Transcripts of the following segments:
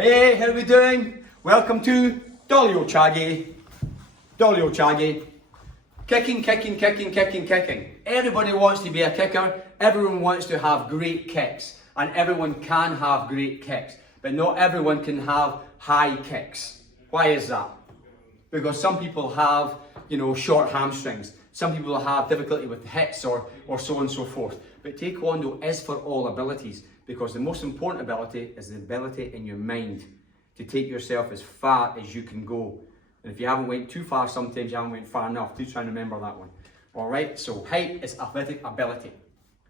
Hey, how are we doing? Welcome to Dollyo chagi. Dollyo chagi. Kicking, kicking, kicking, kicking, kicking. Everybody wants to be a kicker. Everyone wants to have great kicks. And everyone can have great kicks. But not everyone can have high kicks. Why is that? Because some people have, short hamstrings. Some people have difficulty with hits or so on and so forth. But Taekwondo is for all abilities, because the most important ability is the ability in your mind to take yourself as far as you can go. And if you haven't went too far, sometimes you haven't went far enough. Do try and remember that one. All right, so height is athletic ability.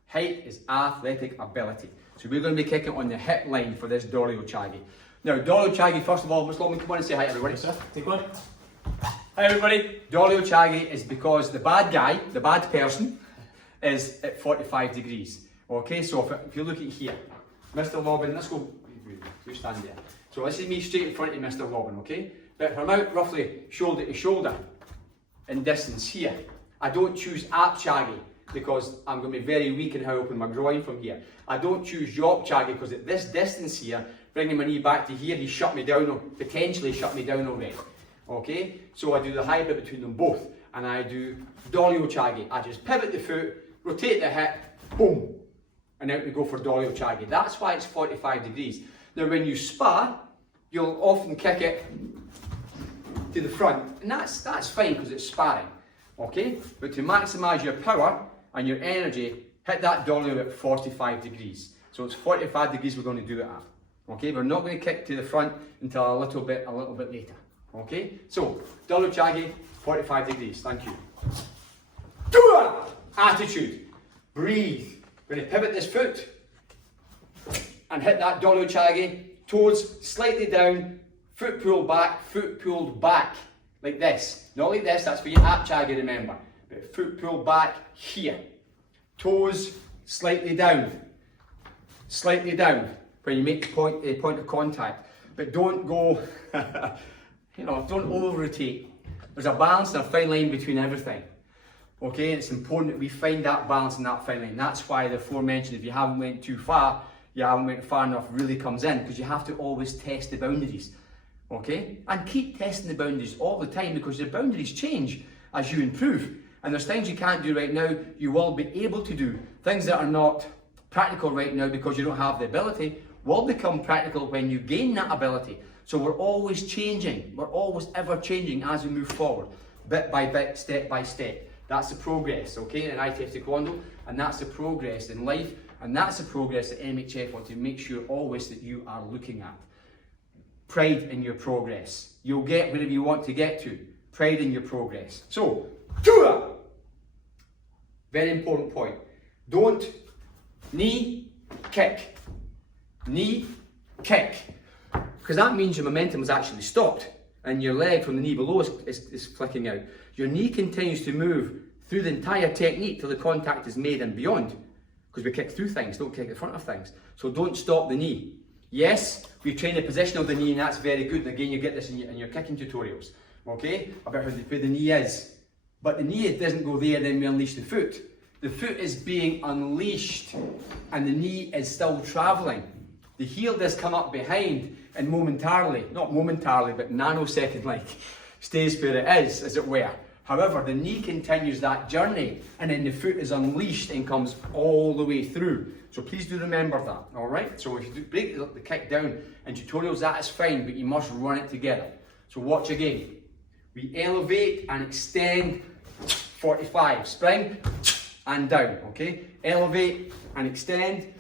Height is athletic ability. So we're going to be kicking on the hip line for this Dollyo chagi. Now, Dollyo chagi, first of all, Mr. Lobman, come on and say hi, everybody. Sir, take one. Hi, everybody. Dollyo chagi is because the bad guy, the bad person, is at 45 degrees. Okay, so if you look at here, Mr. Lobban, let's go, you stand there. So this is me straight in front of Mr. Lobban, okay? But if I'm out roughly shoulder to shoulder in distance here, I don't choose up chagi because I'm going to be very weak in how I open my groin from here. I don't choose yop chagi because at this distance here, bringing my knee back to here, he shut me down, or potentially shut me down already. Okay, so I do the hybrid between them both, and I do Dollyo chagi. I just pivot the foot, rotate the hip, boom, and out we go for Dollyo chagi. That's why it's 45 degrees. Now when you spar, you'll often kick it to the front, and that's fine because it's sparring, okay? But to maximise your power and your energy, hit that Dollyo at 45 degrees. So it's 45 degrees we're going to do it at, okay? We're not going to kick to the front until a little bit later. Okay, so Dollyo chagi, 45 degrees, thank you. Attitude, breathe. We're going to pivot this foot and hit that Dollyo chagi, toes slightly down, foot pulled back, like this. Not like this, that's for your up chagi, remember. But foot pulled back here, toes slightly down when you make the point of contact. But don't go, don't over-rotate. There's a balance and a fine line between everything. Okay, it's important that we find that balance and that fine line. That's why the aforementioned, if you haven't went too far, you haven't went far enough, really comes in, because you have to always test the boundaries. Okay, and keep testing the boundaries all the time, because your boundaries change as you improve. And there's things you can't do right now, you will be able to do. Things that are not practical right now because you don't have the ability will become practical when you gain that ability. So we're always changing, we're always ever changing as we move forward, bit by bit, step by step. That's the progress, okay, in ITF Taekwondo, and that's the progress in life, and that's the progress that MHF want to make sure always that you are looking at. Pride in your progress. You'll get wherever you want to get to. Pride in your progress. So, very important point. Don't knee, kick. Knee, kick. Because that means your momentum is actually stopped and your leg from the knee below is flicking out. Your knee continues to move through the entire technique till the contact is made and beyond. Because we kick through things, don't kick in front of things. So don't stop the knee. Yes, we train the position of the knee, and that's very good. And again, you get this in your kicking tutorials, okay? About where the knee is. But the knee doesn't go there, then we unleash the foot. The foot is being unleashed and the knee is still traveling. The heel does come up behind and momentarily, not momentarily, but nanosecond-like, stays where it is, as it were. However, the knee continues that journey, and then the foot is unleashed and comes all the way through. So please do remember that, all right? So if you do break the kick down in tutorials, that is fine, but you must run it together. So watch again. We elevate and extend, 45, spring, and down, okay? Elevate and extend,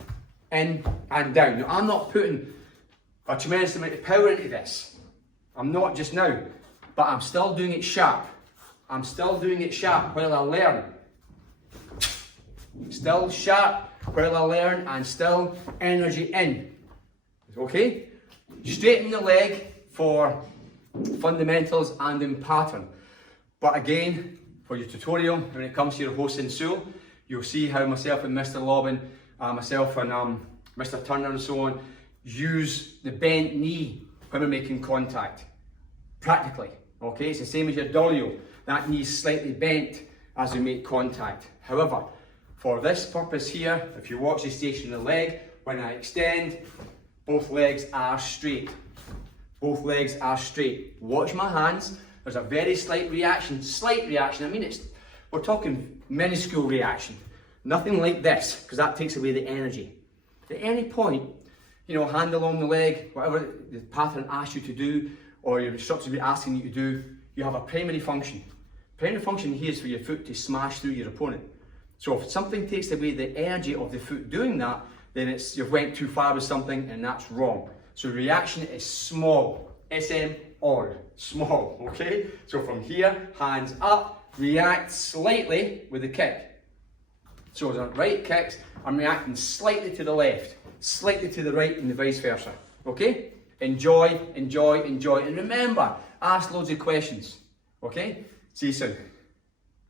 in and down. Now, I'm not putting a tremendous amount of power into this. I'm not just now, but I'm still doing it sharp. I'm still doing it sharp while I learn. Still sharp while I learn, and still energy in. Okay? Straighten the leg for fundamentals and in pattern. But again, for your tutorial, when it comes to your Hosen Sul, you'll see how myself and Mr. Lobban, myself and Mr. Turner and so on, use the bent knee when we're making contact. Practically, okay? It's the same as your Dollyo. That knee is slightly bent as we make contact. However, for this purpose here, if you watch the station of the leg, when I extend, Both legs are straight. Both legs are straight. Watch my hands. There's a very slight reaction. I mean, we're talking minuscule reaction. Nothing like this, because that takes away the energy. At any point, hand along the leg, whatever the pattern asks you to do, or your instructor will be asking you to do, you have a primary function. Primary function here is for your foot to smash through your opponent. So if something takes away the energy of the foot doing that, then you've went too far with something, and that's wrong. So reaction is small, SMR, small, okay? So from here, hands up, react slightly with the kick. So the right kicks, I'm reacting slightly to the left, slightly to the right, and the vice versa, okay? Enjoy, enjoy, enjoy, and remember, ask loads of questions, okay? See you soon.